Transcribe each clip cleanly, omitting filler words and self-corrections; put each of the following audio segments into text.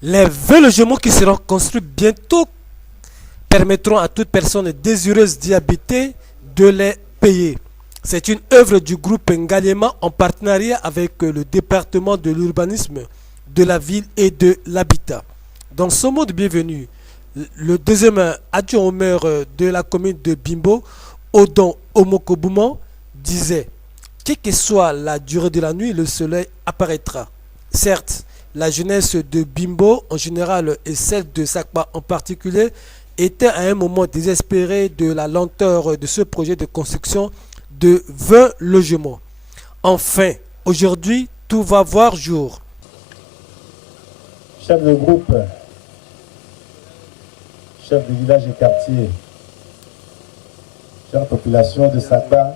Les 20 logements qui seront construits bientôt permettront à toute personne désireuse d'y habiter de les payer. C'est une œuvre du groupe Ngaliema en partenariat avec le département de l'urbanisme, de la ville et de l'habitat. Dans ce mot de bienvenue, le deuxième adjoint au maire de la commune de Bimbo, Odon Omokobouman, disait « Quelle que soit la durée de la nuit, le soleil apparaîtra. Certes, la jeunesse de Bimbo en général et celle de Sakpa en particulier était à un moment désespérée de la lenteur de ce projet de construction de 20 logements. Enfin, aujourd'hui, tout va voir jour. » Chef de groupe, chef de village et quartier, chère population de Sakpa,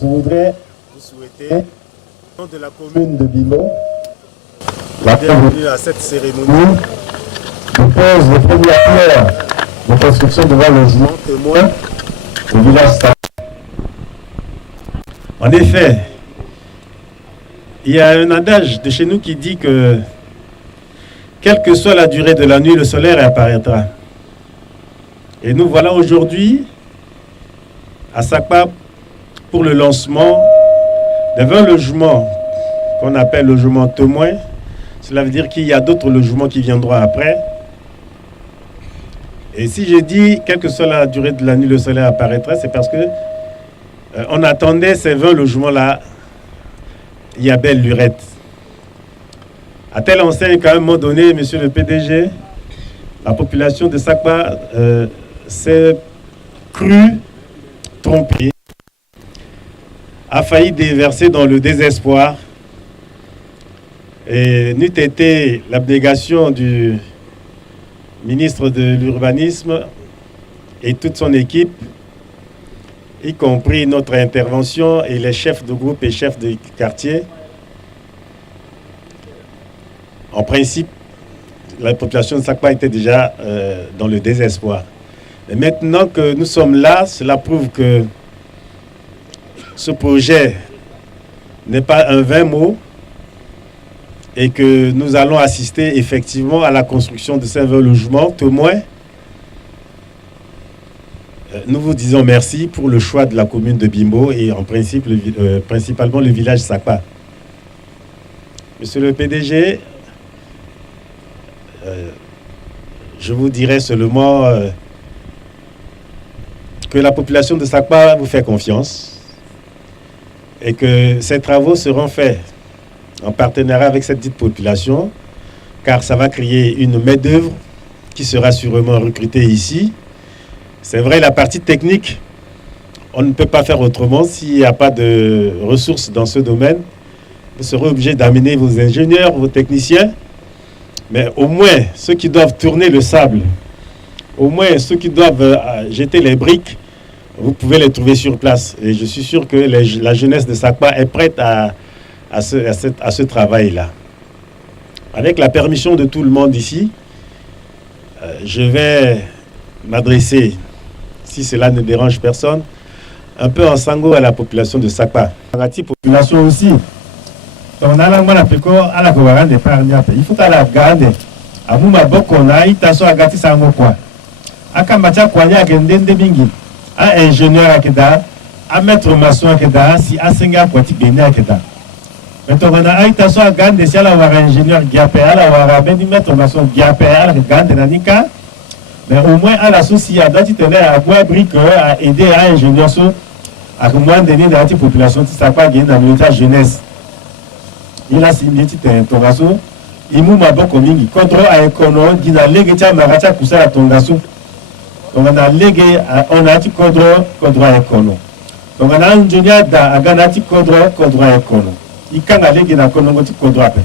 je voudrais vous souhaiter, au nom de la commune de Bimbo, la bienvenue à cette cérémonie de pose de première pierre de construction de 20 logements témoins au village Sakpa. En effet, il y a un adage de chez nous qui dit que quelle que soit la durée de la nuit, le soleil apparaîtra. Et nous voilà aujourd'hui à Sakpa pour le lancement de 20 logements qu'on appelle logements témoins. Cela veut dire qu'il y a d'autres logements qui viendront après. Et si je dis quelle que soit la durée de la nuit, le soleil apparaîtra, c'est parce que on attendait ces 20 logements-là. Il y a belle lurette. À telle enseigne qu'à un moment donné, monsieur le PDG, la population de Sakpa s'est crue trompée, a failli déverser dans le désespoir. Et n'eût été l'abnégation du ministre de l'Urbanisme et toute son équipe, y compris notre intervention et les chefs de groupe et chefs de quartier. En principe, la population de Sakpa était déjà dans le désespoir. Et maintenant que nous sommes là, cela prouve que ce projet n'est pas un vain mot et que nous allons assister effectivement à la construction de ces 20 logements témoins. Nous vous disons merci pour le choix de la commune de Bimbo et en principe, principalement le village Sakpa. Monsieur le PDG, je vous dirai seulement que la population de Sakpa vous fait confiance et que ces travaux seront faits en partenariat avec cette dite population, car ça va créer une main-d'œuvre qui sera sûrement recrutée ici. C'est vrai, la partie technique, on ne peut pas faire autrement s'il n'y a pas de ressources dans ce domaine. Vous serez obligé d'amener vos ingénieurs, vos techniciens, mais au moins ceux qui doivent tourner le sable, au moins ceux qui doivent jeter les briques, vous pouvez les trouver sur place. Et je suis sûr que la jeunesse de Sakpa est prête à ce travail-là. Avec la permission de tout le monde ici, je vais m'adresser, si cela ne dérange personne, un peu en sango à la population de Sakpa. La population aussi. Donc, il faut qu'elle garde. À vous, ma bonne, on a eu ta soeur à gâter sa mot quoi. À Kamacha, quoi, il y a un bingi. À ingénieur à Keda, à maître maçon à Keda, si à Senga, quoi, tu gagnes à Keda. Maintenant, on a eu ta soeur à garder, si elle a un ingénieur Giapé, elle a un maître maçon Giapé, elle a garde Nanika. Mais au moins, à l'associé, à boire brique, à aider à ingénieur, à moins donner dans la population, qui ne savent pas gagner dans le jeunesse. Il a signé Tongaso, il m'a beaucoup mis contre à Econo, qui n'a légué Maracha Koussa à Tongaso. Donc on a légué, on a dit contre à Econo. Donc on a un ingénieur à Ganati contre à Econo. Il can a légué dans Congo contre à Econo.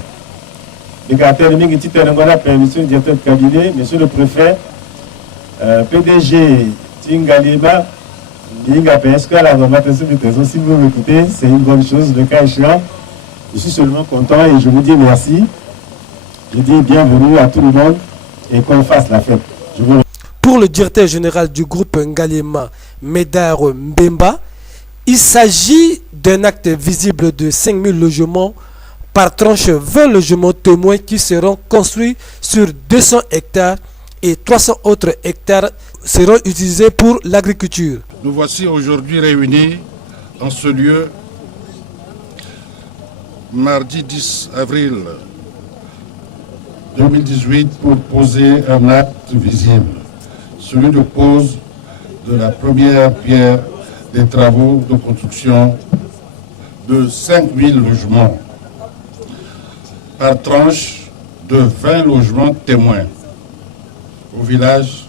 Les gars, terminé, qui termine la permission du directeur de cabinet, monsieur le préfet, PDG Ngaliema, est-ce que la normatisation du trésor, si vous m'écoutez, c'est une bonne chose, le cas échéant. Je suis seulement content et je vous dis merci. Je dis bienvenue à tout le monde et qu'on fasse la fête. Pour le directeur général du groupe Ngaliema, Médard Mbemba. Il s'agit d'un acte visible de 5000 logements par tranche, 20 logements témoins qui seront construits sur 200 hectares et 300 autres hectares seront utilisés pour l'agriculture. Nous voici aujourd'hui réunis en ce lieu, mardi 10 avril 2018, pour poser un acte visible, celui de pose de la première pierre des travaux de construction de 5000 logements par tranche de 20 logements témoins au village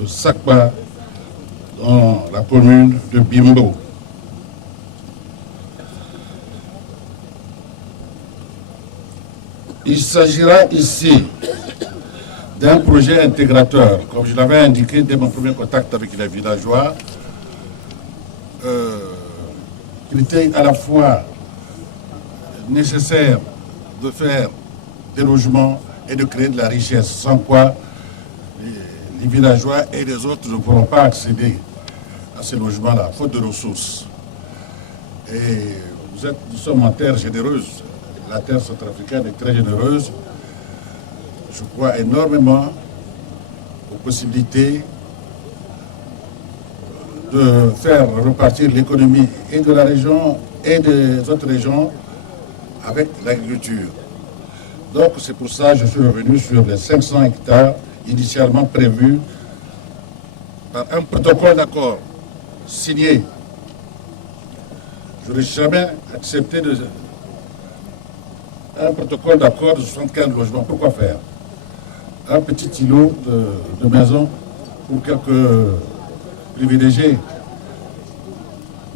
de Sakba dans la commune de Bimbo. Il s'agira ici d'un projet intégrateur, comme je l'avais indiqué dès mon premier contact avec les villageois. Il était à la fois nécessaire de faire des logements et de créer de la richesse, sans quoi les villageois et les autres ne pourront pas accéder à ces logements-là, faute de ressources. Et nous sommes en terre généreuse. La terre centrafricaine est très généreuse. Je crois énormément aux possibilités de faire repartir l'économie et de la région et des autres régions avec l'agriculture. Donc c'est pour ça que je suis revenu sur les 500 hectares initialement prévus par un protocole d'accord signé. Je n'aurais jamais accepté un protocole d'accord de 75 logements. Pourquoi faire un petit îlot de maisons pour quelques privilégiés?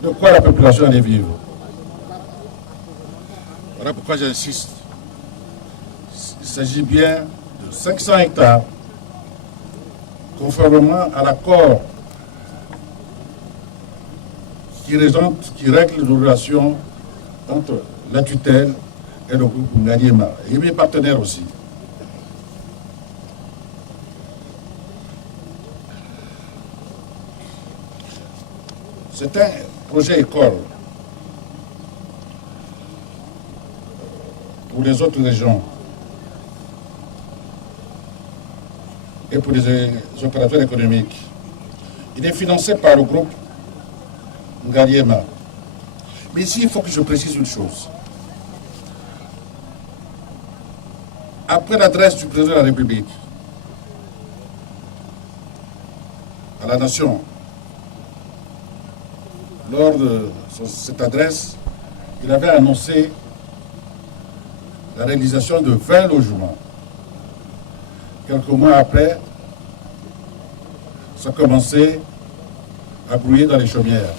De quoi la population allait vivre? Voilà pourquoi j'insiste. Il s'agit bien de 500 hectares, conformément à l'accord qui règle les relations entre la tutelle et le groupe Ngaliema, et mes partenaires aussi. C'est un projet école pour les autres régions et pour les opérateurs économiques. Il est financé par le groupe Ngaliema. Mais ici, il faut que je précise une chose. Après l'adresse du président de la République à la nation, lors de cette adresse, il avait annoncé la réalisation de 20 logements. Quelques mois après, ça commençait à brouiller dans les chaumières.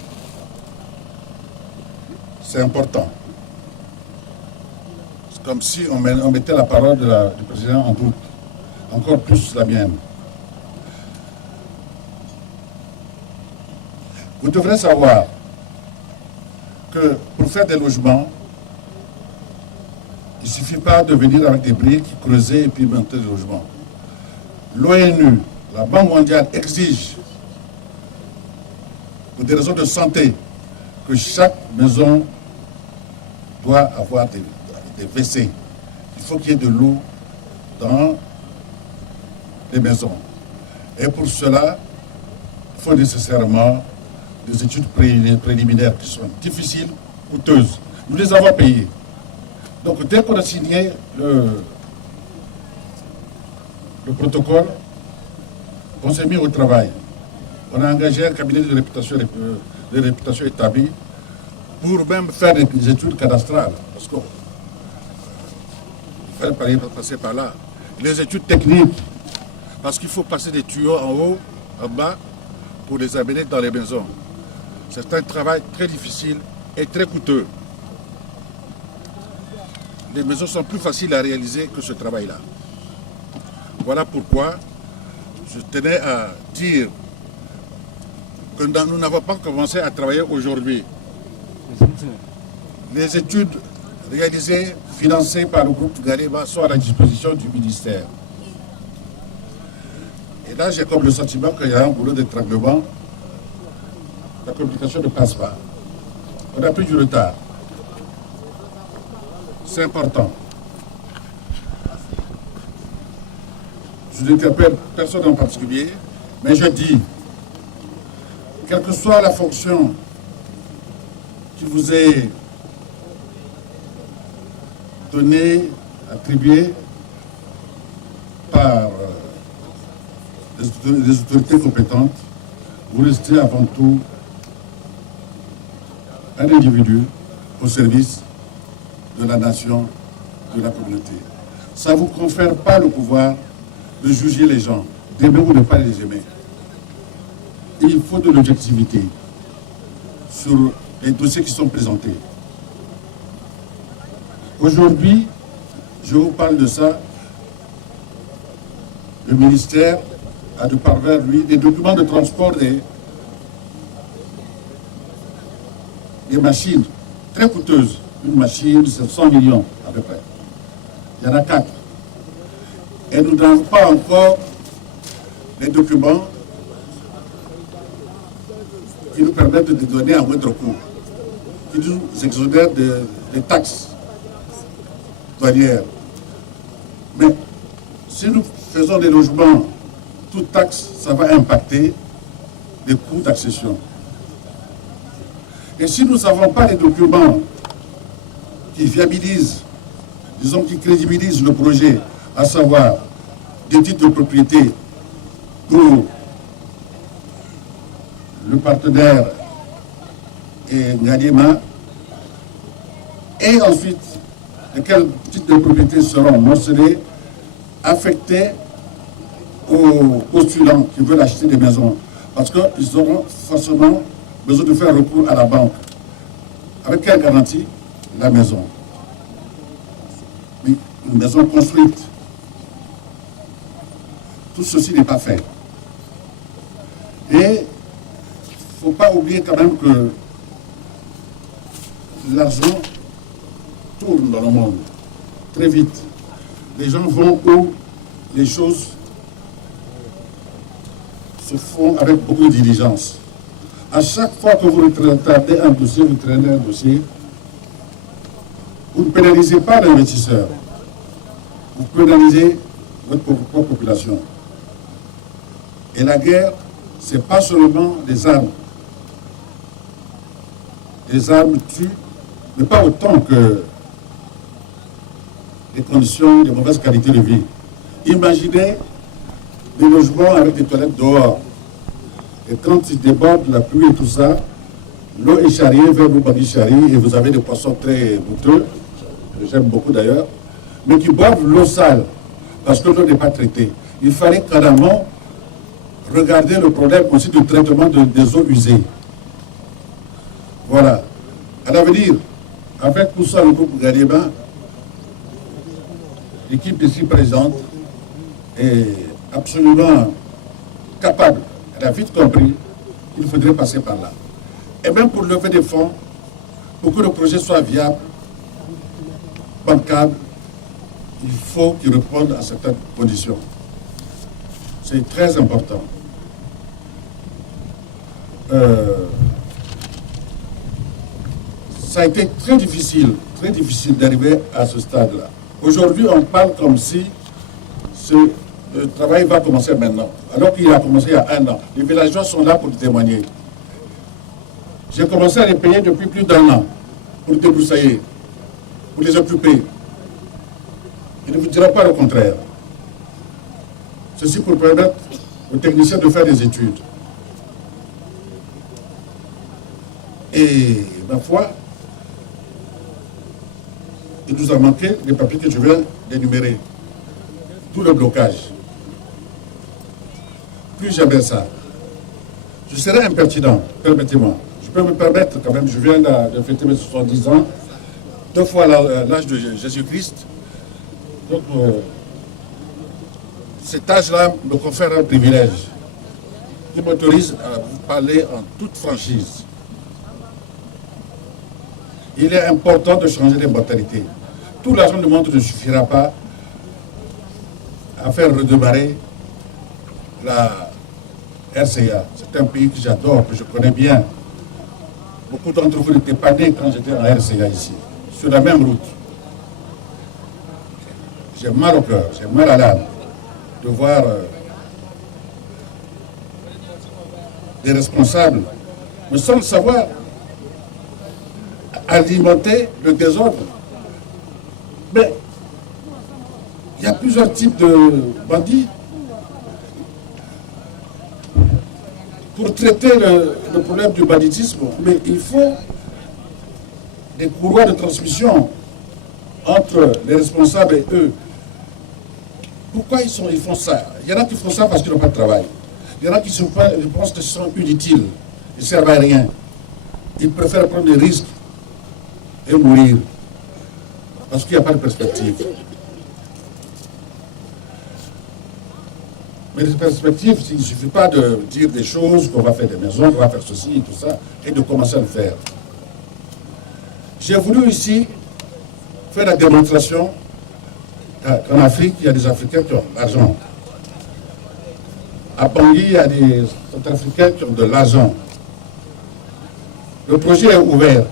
C'est important. C'est comme si on mettait la parole du président en doute, encore plus la mienne. Vous devrez savoir que pour faire des logements, il ne suffit pas de venir avec des briques, creuser et puis monter des logements. L'ONU, la Banque mondiale exige, pour des raisons de santé, que chaque maison doit avoir des WC. Il faut qu'il y ait de l'eau dans les maisons. Et pour cela, il faut nécessairement des études préliminaires qui sont difficiles, coûteuses. Nous les avons payées. Donc dès qu'on a signé le protocole, on s'est mis au travail. On a engagé un cabinet de réputation établi pour même faire des études cadastrales. Parce qu'il fallait passer par là. Les études techniques, parce qu'il faut passer des tuyaux en haut, en bas, pour les amener dans les maisons. C'est un travail très difficile et très coûteux. Les maisons sont plus faciles à réaliser que ce travail-là. Voilà pourquoi je tenais à dire que nous n'avons pas commencé à travailler aujourd'hui. Les études réalisées, financées par le groupe Ngaliema sont à la disposition du ministère. Et là, j'ai comme le sentiment qu'il y a un boulot d'étranglement la communication ne passe pas. On a pris du retard. C'est important. Je n'interpelle personne en particulier, mais je dis, quelle que soit la fonction qui vous est donnée, attribuée par les autorités compétentes, vous restez avant tout un individu au service de la nation, de la communauté. Ça ne vous confère pas le pouvoir de juger les gens, d'aimer ou de ne pas les aimer. Il faut de l'objectivité sur les dossiers qui sont présentés. Aujourd'hui, je vous parle de ça. Le ministère a de par vers lui des documents de transport des machines très coûteuses. Une machine, c'est 100 millions à peu près. Il y en a 4. Et nous n'avons pas encore les documents qui nous permettent de donner à moindre coût, qui nous exonèrent des taxes douanières. Mais si nous faisons des logements, toute taxe, ça va impacter les coûts d'accession. Et si nous n'avons pas les documents qui viabilisent, disons qui crédibilisent le projet, à savoir des titres de propriété pour le partenaire et Ngaliema, et ensuite lesquels titres de propriété seront morcelés, affectés aux postulants qui veulent acheter des maisons, parce qu'ils auront forcément besoin de faire recours à la banque. Avec quelle garantie? La maison. Oui, une maison construite. Tout ceci n'est pas fait. Et il ne faut pas oublier quand même que l'argent tourne dans le monde très vite. Les gens vont où les choses se font avec beaucoup de diligence. À chaque fois que vous retardez un dossier, vous traînez un dossier, vous ne pénalisez pas l'investisseur, vous pénalisez votre propre population. Et la guerre, ce n'est pas seulement des armes. Les armes tuent, mais pas autant que les conditions de mauvaise qualité de vie. Imaginez des logements avec des toilettes dehors. Et quand il déborde la pluie et tout ça, l'eau est charriée vers le Bagi-Chari et vous avez des poissons très goûteux, que j'aime beaucoup d'ailleurs, mais qui boivent l'eau sale parce que l'eau n'est pas traitée. Il fallait carrément regarder le problème aussi du traitement des eaux usées. Voilà. À l'avenir, avec tout ça, le groupe Ngaliema, l'équipe ici présente est absolument capable. Elle a vite compris qu'il faudrait passer par là. Et même pour lever des fonds, pour que le projet soit viable, bancable, il faut qu'il réponde à certaines conditions. C'est très important. Ça a été très difficile d'arriver à ce stade-là. Aujourd'hui, on parle comme si le travail va commencer maintenant, alors qu'il a commencé il y a 1 an. Les villageois sont là pour témoigner. J'ai commencé à les payer depuis plus d'1 an pour les débroussailler, pour les occuper. Je ne vous dirai pas le contraire. Ceci pour permettre aux techniciens de faire des études. Et ma foi, il nous a manqué les papiers que je viens d'énumérer. Tout le blocage. Plus jamais ça. Je serai impertinent, permettez-moi. Je peux me permettre quand même, je viens de fêter mes 70 ans, 2 fois l'âge de Jésus-Christ. Donc, cet âge-là me confère un privilège qui m'autorise à vous parler en toute franchise. Il est important de changer les mentalités. Tout l'argent du monde ne suffira pas à faire redémarrer la RCA. C'est un pays que j'adore, que je connais bien. Beaucoup d'entre vous n'étaient pas nés quand j'étais en RCA ici, sur la même route. J'ai mal au cœur, j'ai mal à l'âme de voir des responsables, mais sans le savoir, alimenter le désordre. Mais il y a plusieurs types de bandits. Pour traiter le problème du banditisme, mais il faut des couloirs de transmission entre les responsables et eux. Pourquoi ils font ça? Il y en a qui font ça parce qu'ils n'ont pas de travail. Il y en a qui pensent qu'ils sont inutiles, ils ne servent à rien. Ils préfèrent prendre des risques et mourir parce qu'il n'y a pas de perspective. Mais les perspectives, il ne suffit pas de dire des choses, qu'on va faire des maisons, qu'on va faire ceci et tout ça, et de commencer à le faire. J'ai voulu ici faire la démonstration qu'en Afrique, il y a des Africains qui ont de l'argent. À Bangui, il y a des Centrafricains qui ont de l'argent. Le projet est ouvert.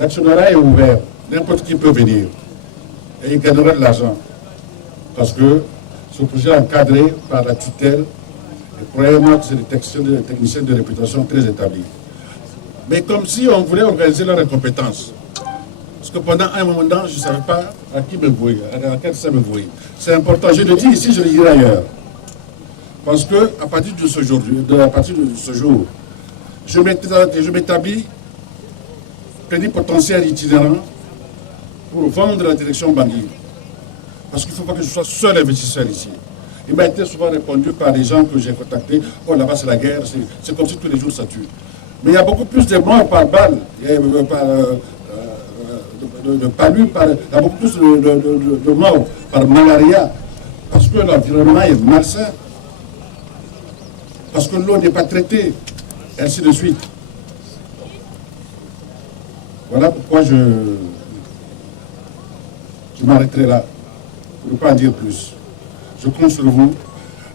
L'actionnariat est ouvert. N'importe qui peut venir. Et il gagnera de l'argent. Parce que ce projet est encadré par la tutelle, et probablement que c'est des techniciens de réputation très établis. Mais comme si on voulait organiser leur incompétence. Parce que pendant un moment, je ne savais pas à qui me vouer, à quel ça me vouer. C'est important, je le dis ici, je le dirai ailleurs. Parce que à partir de ce jour, je m'établis plénipotentiaire itinérant pour vendre la direction Bangui. Parce qu'il ne faut pas que je sois seul investisseur ici. Il m'a été souvent répondu par les gens que j'ai contactés. Oh, là-bas, c'est la guerre, c'est comme si tous les jours ça tue. Mais il y a beaucoup plus de morts par balle, de palud, il y a beaucoup plus de morts par malaria. Parce que l'environnement est malsain. Parce que l'eau n'est pas traitée, ainsi de suite. Voilà pourquoi je m'arrêterai là. Je ne peux pas en dire plus. Je compte sur vous.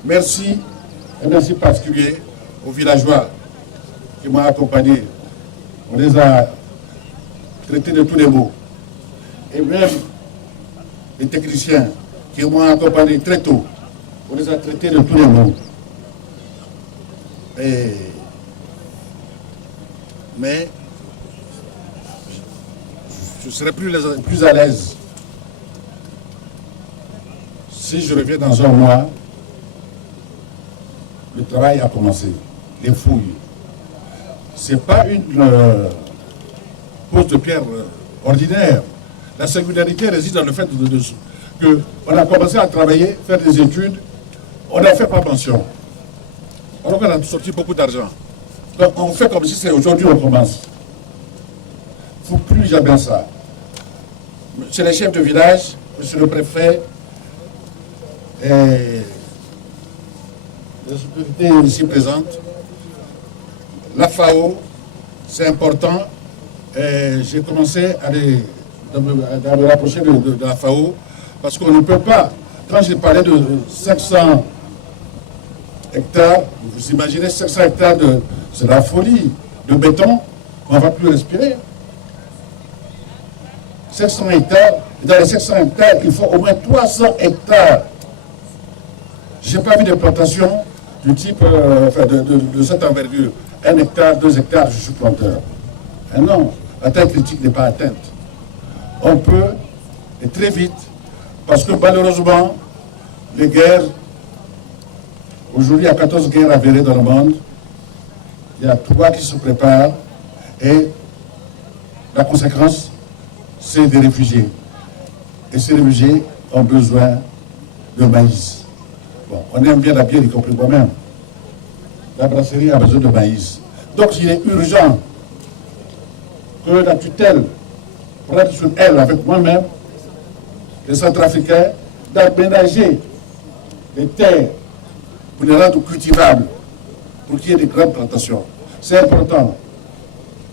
Merci, un merci particulier aux villageois qui m'ont accompagné. On les a traités de tous les maux. Et même les techniciens qui m'ont accompagné très tôt, on les a traités de tous les maux. Mais je serai plus à l'aise si je reviens dans un mois. Le travail a commencé, les fouilles. Ce n'est pas une pose de pierre ordinaire. La singularité réside dans le fait qu'on a commencé à travailler, faire des études, on a fait pas pension. Alors qu'on a sorti beaucoup d'argent. Donc on fait comme si c'est aujourd'hui on commence. Il ne faut plus jamais ça. Monsieur le chef de village, monsieur le préfet, et les autorités ici présentes, la FAO, c'est important. J'ai commencé à me rapprocher de la FAO parce qu'on ne peut pas, quand j'ai parlé de 500 hectares, vous imaginez 500 hectares c'est la folie, de béton, on ne va plus respirer. 500 hectares, et dans les 500 hectares, il faut au moins 300 hectares. Je n'ai pas vu de plantation du type, de cette envergure. 1 hectare, 2 hectares, je suis planteur. Et non, la taille critique n'est pas atteinte. On peut, et très vite, parce que malheureusement, les guerres, aujourd'hui il y a 14 guerres avérées dans le monde, il y a 3 qui se préparent, et la conséquence, c'est des réfugiés. Et ces réfugiés ont besoin de maïs. Bon, on aime bien la bière, y compris moi-même. La brasserie a besoin de maïs. Donc il est urgent que la tutelle prenne sur elle, avec moi-même, les Centrafricains, d'aménager les terres pour les rendre cultivables, pour qu'il y ait des grandes plantations. C'est important.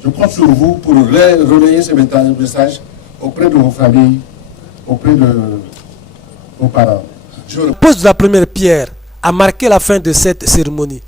Je compte sur vous pour relayer ces messages auprès de vos familles, auprès de vos parents. Je pose la première pierre à marquer la fin de cette cérémonie.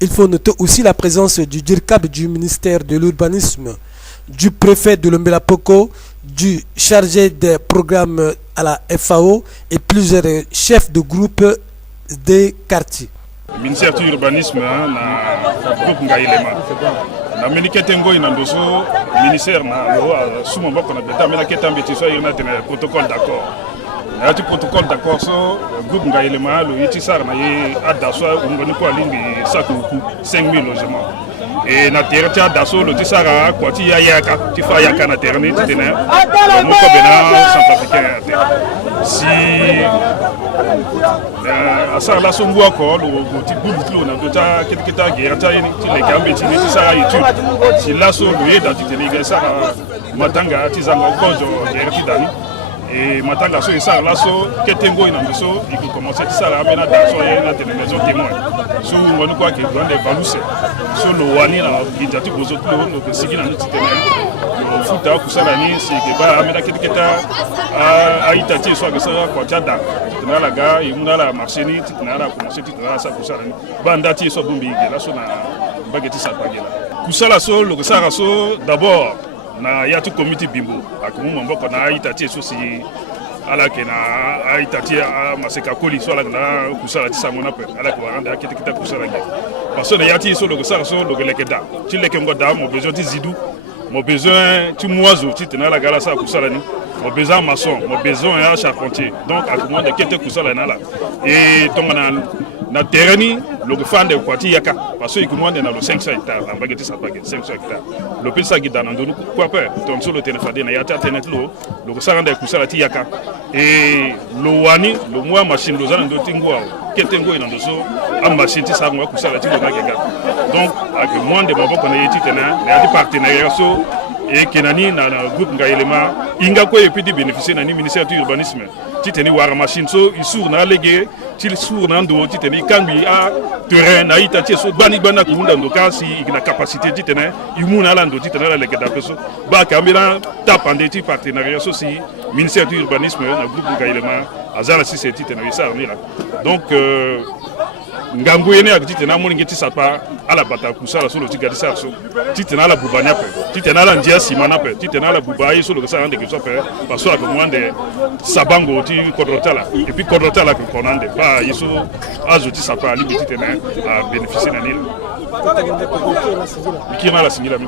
Il faut noter aussi la présence du DIRCAB du ministère de l'Urbanisme, du préfet de Lombela-Poko, du chargé des programmes à la FAO et plusieurs chefs de groupe des quartiers. Le ministère de l'Urbanisme na groupe Ngailema. Na Meliketengo inandoso ministère na lo suma bako na beta melaketa mbetiso ina tena protocole d'accord. Na tu protocole d'accord so groupe Ngailema lo itisar na ye adaso ngoni ko alingi saku 5000 logements. Et na terre tia daso lo tisara kwa ti yaka ti fa yaka na terre ni tena mo ko bena centrafricain si asa la so ngwa ko lo ti bulu na dota kita guerre ta ni ti le kambe ti tisara yitu si la so lo yeda ti tene ga sara matanga ti zanga konjo guerre ti dani et matanga so isa la so ketengo ina so il commencer ti sara amena daso na télévision témoin so ngoni kwa ke grande valuse so lo wani na kitati bozo to no ke sigina no titene no futa kusala ni si ke ba amena kitiketa a itati so ke sara kwa tada titana la ga imuna la marché ni titana la commencer titana sa kusala ni banda ti so bumbi la so na bageti sa bagela kusala so lo ke sara so d'abord na yatu comité bimbo akumu mboko na itati so si ala kena aitati maseka koli so ala na kusala tisango na pe ala ko randa kitikita kusala nge parce que yati so le ça so le lekeda ti leke ngoda mo besoin ti zidou mo besoin ti moiseau ti tena la gala sa kusala ni mo besoin maçon mo besoin un charpentier donc akumu de kete kusala na la et donc na terreni le fande kwa ti yaka parce que ikumwande na lo 500 hectares en bageti sa bageti 500 hectares le pesa gida na ndonu quoi peur donc sur le téléphone na yata tenet lo sa randa kusala ti yaka et lo wani lo mwa machine lo zana ndoti ngwa ketengo ina ndoso am machine ti sa ngwa kusala ti lo ngega donc avec moins de babo kona yeti tena na yati partenariat so et kenani na groupe Ngailema inga ko epi di bénéficier na ni ministère de l'urbanisme ti teni war machine so isur na lege ti sur na ndo ti teni kambi a terrain na itati so bani bana ko ndo ka si na capacité ti tena imuna la ndo ti tena la lege da peso ba kamera tapande ti partenariat so si ministère de l'urbanisme na groupe Ngailema azala si c'est ti tena isa ni la donc ngambu yene akiti na moni ngeti sapa ala bata kusala solo tigadi sa so titena la bubanya pe titena la ndia simana pe titena la bubai solo sa ande ke so pe parce que mwande sabango ti kodrotala et puis kodrotala ke konande ba yeso azuti sapa ali titena a bénéficier na nil kina la singila mi